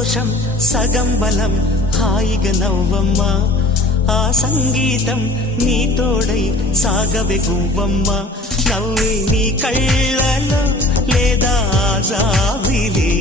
సంతోషం సగం బలం హాయిగా నవ్వమ్మా ఆ సంగీతం నీ తోడై సాగవే గువ్వమ్మ నవ్వే నీ కళ్ళలో లేదా జాబిలే